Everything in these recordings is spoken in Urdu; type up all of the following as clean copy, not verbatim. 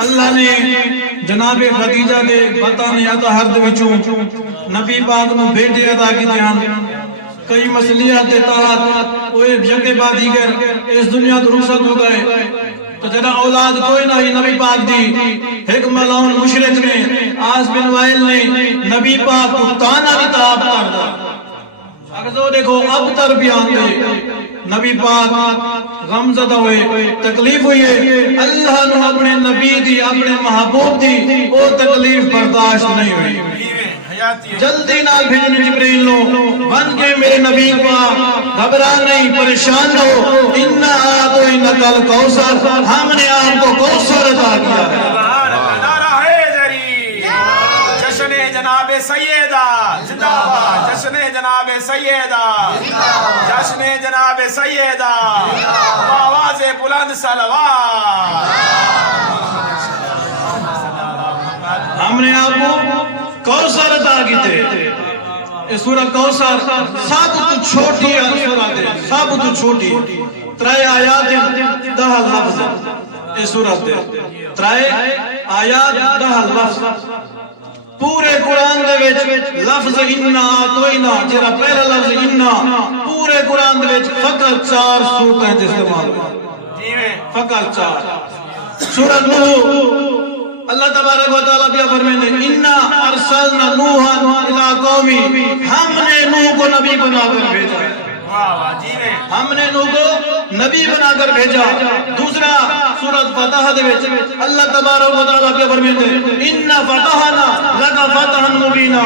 اللہ نے جناب خدیجہ کے بطن اطہر دے وچوں نبی پاک نو بیٹے عطا کیتے ہیں کئی مسئلیات تحت وہ یکے بعد دیگر اس دنیا تو رخصت ہو گئے تو جدا اولاد کوئی نہ ہی نبی پاک دی ایک ملعون مشرک نے عاص بن وائل نے نبی پاک کو تانا دی تاب کر دا اگر تو دیکھو اب تر بیان دے نبی پاک غمزدہ ہوئے تکلیف ہوئی ہے اللہ نے اپنے نبی دی اپنے محبوب دی وہ تکلیف برداشت نہیں ہوئی جلدی نال بھیجنے جبریل نو بن کے میرے نبی پاک گھبرا نہیں پریشان ہو اِنَّا آتَيْنَاكَ الْكَوْثَرَ ہم نے آپ کو کوثر عطا کیا ہے جشن جناب سیدہ زندہ باد جشن جناب سیدہ جشن جناب سیدہ آواز بلند صلوات ہم نے آپ کو کوثر عطا کیتے اس سورہ کوثر سب تو چھوٹی سورہ دے سب تو چھوٹی ترائے آیات 10 لفظ اس سورہ دے ترائے آیات 10 لفظ پورے قرآن دے وچ لفظ اِنَّا آتَيْنَا جیرا پہلا لفظ اِنَّا پورے قرآن دے وچ فقط 4 صورتیں استعمال ہوئے فقط 4 سورہ نوح اللہ تبارک و تعالیٰ کیا فرمائیں اِنَّا أَرْسَلْنَا نُوحًا إِلَىٰ قَوْمِهِ ہم نے نوح کو نبی بنا کر بھیجا ہم نے نوح کو نبی بنا کر بھیجا دوسرا سورۃ فتح دے وچ اللہ تبارک و تعالیٰ کیا فرمائیں اِنَّا فَتَحْنَا لَكَ فَتْحًا مُبِينًا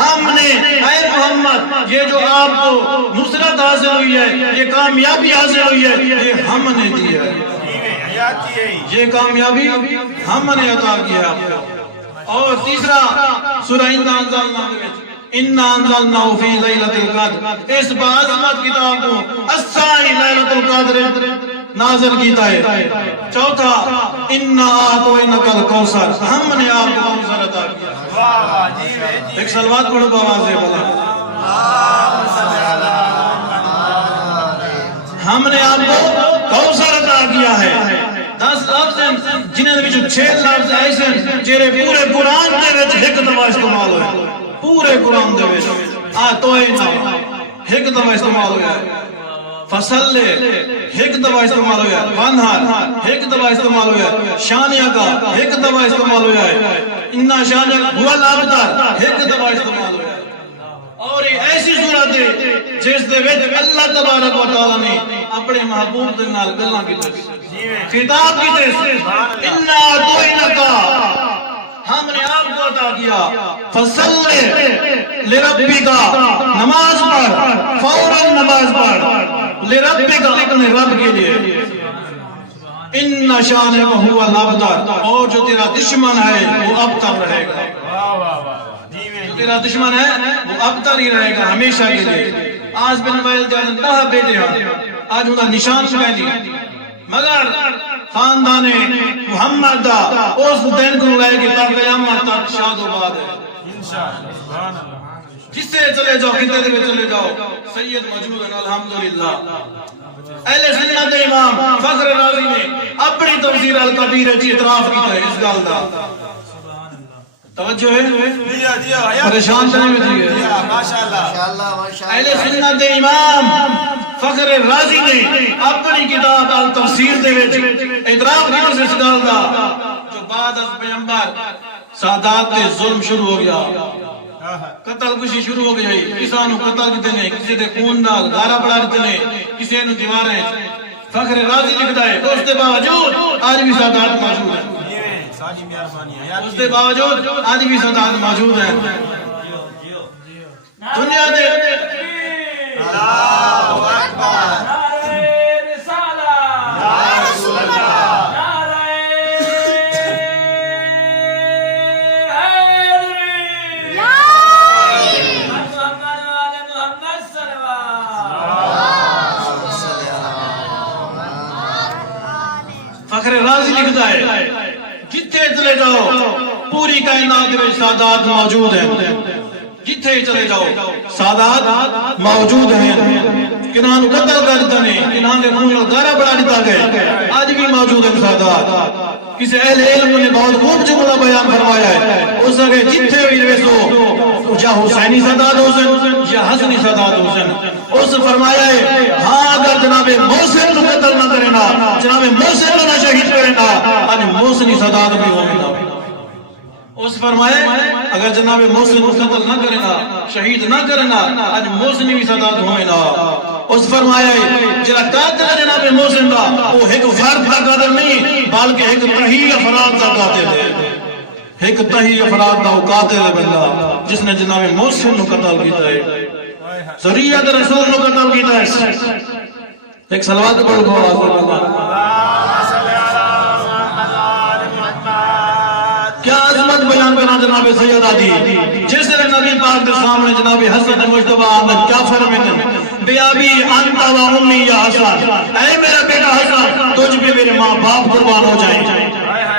ہم نے اے محمد یہ جو آپ کو نصرت حاصل ہوئی ہے یہ کامیابی حاصل ہوئی ہے یہ ہم نے دی ہے یہ کامیابی ہم نے عطا کیا اور تیسرا سورہ اِنَّا أَنزَلْنَاهُ فِي لَيْلَةِ الْقَدْرِ اس بعظمت کتاب کو السائی لیلۃ القدر نازل کیتا ہے چوتھا اِنَّا آتَيْنَاكَ الْكَوْثَرَ ہم نے آپ کو کوثر عطا کیا ایک صلوات پڑھو بآواز بلند ہم نے آپ کو کوثر عطا کیا ہے 10 لفظ ہیں جنہیں بھی 6 لفظ ایسے ہیں جیرے پورے قرآن دے وچ ایک دفعہ استعمال ہوئے پورے قرآن دے وچ آتوئینا ایک دفعہ استعمال ہویا ہے فصل ایک دفعہ استعمال ہویا ہے وانہار ایک دفعہ استعمال ہویا ہے شانیہ کا ایک دفعہ استعمال ہویا ہے اِنَّا شانیہ هُوَ الْأَبْتَرَ ایک دفعہ استعمال ہویا ہے اور یہ ایسی صورت ہے جس دے وچ اللہ تبارک و تعالیٰ نے اپنے محبوب دے نال گلاں کیتے خطاب کیتے اِنَّا أَعْطَيْنَاكَ ہم نے آپ کو عطا کیا فَصَلِّ لِرَبِّكَ نماز پڑھ فوراً نماز پڑھ لِرَبِّكَ اپنے رب کے لیے اِنَّ شَانِكَ هُوَ الْأَبْتَرُ اور جو تیرا دشمن ہے وہ ابتر رہے گا جو تیرا دشمن ہے وہ ابتر ہی رہے گا ہمیشہ کے لیے عاص بن وائل جان 10 بیٹے ہیں آج انہا نشان سکھائیں مگر خاندان محمد دا اس دن کو لائے کہ تا قیامت تک شاد و باد ہے جس سے چلے جاؤ خطے دے چلے جاؤ سید موجود ہیں الحمدللہ اہل سنت امام فخر رازی نے اپنی تفسیر الکبیر کی اعتراف کیتا ہے اس گل دا توجہ ہے پریشان کرنے میں دیئے اہل سنت امام فخر رازی نے اپنی کتاب التفسیر دے وچ اعتراف کیا اس گل دا جو بعد از پیغمبر سادات تے ظلم شروع ہو گیا قتل کشی شروع ہو گئی کساں نو قتل کیتے نے کسی دے خون نال گارا بڑا دیتے نے کسی نو دیواریں فخر رازی لکھدا ہے اس دے باوجود آج بھی سادات موجود ہیں اس دے باوجود آج بھی سادات موجود ہیں دنیا دے اللہ اکبر فخر رازی لکھتا ہے جتھے چلے جاؤ پوری کائنات میں سادات موجود ہیں جتھے چلے جاؤ سادات موجود ہیں کنہاں قتل کر دیتے ہیں کنہاں دے خون گارا بڑھا دیتا گئے آج بھی موجود ہیں سادات کسی اہل علم نے بہت خوب جملہ بیان فرمایا ہے، اس اگے جتھے ہوئی ویسو یا حسینی سادات حسین یا حسنی سادات حسین، اس فرمایا ہے ہاں اگر جناب محسن کو قتل نہ کرے نا، جناب محسن کو نہ شہید کرے نا، آج محسنی سادات بھی ہوئے نا۔ اس فرمایا اگر جناب محسن کو قتل نہ کرے نا، شہید نہ کرے نا، آج محسنی بھی سادات ہوئے نا۔ اس فرمایا جرا قاتل جناب محسن دا وہ ایک فرد کا قاتل نہیں بلکہ ایک تہی افراد کا قاتل ہے، ایک تہی افراد کا قاتل ہے بندہ جس نے جناب محسن کو قتل کیتا ہے، ذریعہ رسول کو قتل کیتا ہے۔ ایک صلوات پڑھو کیا عظمت بیان کرنا جناب سید آدھی، جس نے نبی پاک کے سامنے جناب حسن مجتبہ آمد کیا فرمائن بے ابی انت و امی یا حسن، اے میرا بیٹا حسن تجھ پہ میرے ماں باپ قربان ہو جائیں۔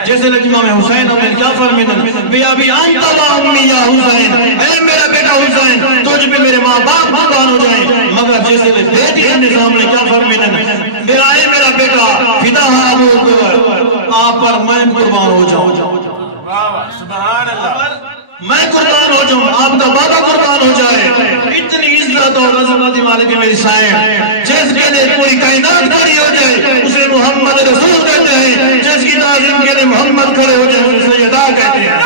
جیسے امام حسین نے کیا فرمائن بے ابی انت و امی یا حسین، اے میرا بیٹا حسین تجھ پہ میرے ماں باپ قربان ہو جائیں۔ مگر جیسے بیٹی کے سامنے کیا فرمائن میرا بیٹا فدا ابو بکر آپ پر میں قربان ہو جاؤں، سبحان اللہ، میں قربان ہو جاؤں، آپ کا بابا قربان ہو جائے۔ اتنی عزت اور عظمت والے کے میری سائن، جس کے لیے پوری کائنات کھڑی ہو جائے اسے محمد رسول کہتے ہیں، جس کی تعظیم کے لیے محمد کھڑے ہو جائے اسے سیدہ کہتے ہیں۔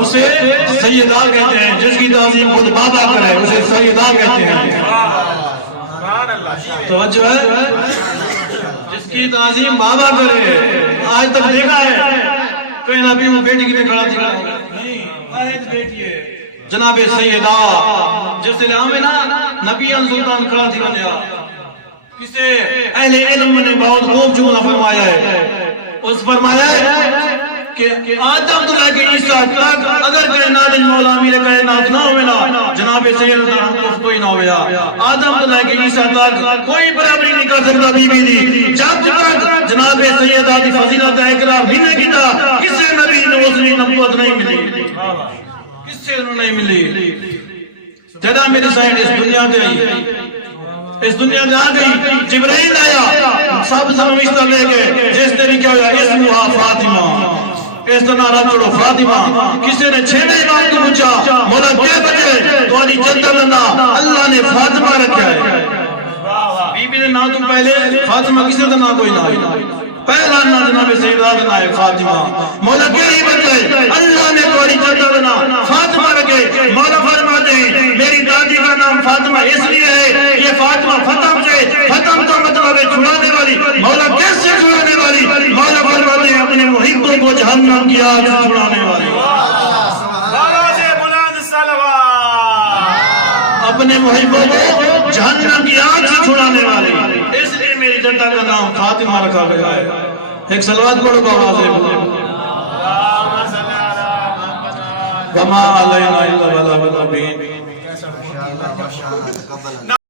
اسے سیدہ کہتے ہیں، جس کی تعظیم خود بابا کرے اسے سیدہ کہتے ہیں۔ توجہ ہے، جس کی تعظیم بابا کرے، آج تک دیکھا ہے کوئی نبی وہ بیٹی کی بھی کھڑا دکھا نہیں، آج بیٹی ہے جناب سیدہ، جس سے آمنہ نبی سلطان کھڑا دکھا لیا۔ کسے اہل علم نے بہت خوب جملہ فرمایا ہے، اس فرمایا ہے کہ آدم تو لے کے عیسیٰ تک اگر کائنات مولا امیر کائنات نہ ہوئے نا، جناب سیدنا ہم کوئی نہ ہویا۔ آدم تو لے کے عیسیٰ تک کوئی برابری نہیں کر سکتا بی بی دی، جب تک جناب سیدہ دی فضیلت اقرار بھی نہیں کیتا کسے نبی نے اس نے نبوت نہیں ملی، کسے نے نہیں ملی۔ جدا میرے سائن اس دنیا دے آئی، اس دنیا میں آ گئی، جبرائیل آیا سب فرشتہ لے کے، جس طریقے ہویا اسمہا فاطمہ، اس طرح رجڑو فاطمہ۔ کسی نے چھیڑے امام کو پوچھا مولا کیا بچے تو علی جنت اللہ، اللہ نے فاطمہ رکھا ہے۔ بی بی نے نام تو پہلے فاطمہ کسی نے نام کوئی نہ ہوئی، پہلا نام جناب سیدہ کا ہے فاطمہ۔ مولا کیا ہی بچے اللہ نے تو علی جنت اللہ فاطمہ رکھے۔ مولا فرماتے ہیں میری دادی کا نام فاطمہ اس لیے ہے، یہ فاطمہ فتم سے، فتم کا مطلب ہے چھڑانے والی۔ مولا کیسے چھڑانے والی؟ مولا فرماتے ہیں اپنے محبوں کو جہنم کی آگ سے چھڑانے والی، اپنے محبوں کو جہنم کی آگ سے چھڑانے والی، اس لیے میری جدہ کا نام فاطمہ رکھا گیا ہے۔ ایک صلوات پڑھو بآواز وما علینا الا البلاغ المبین۔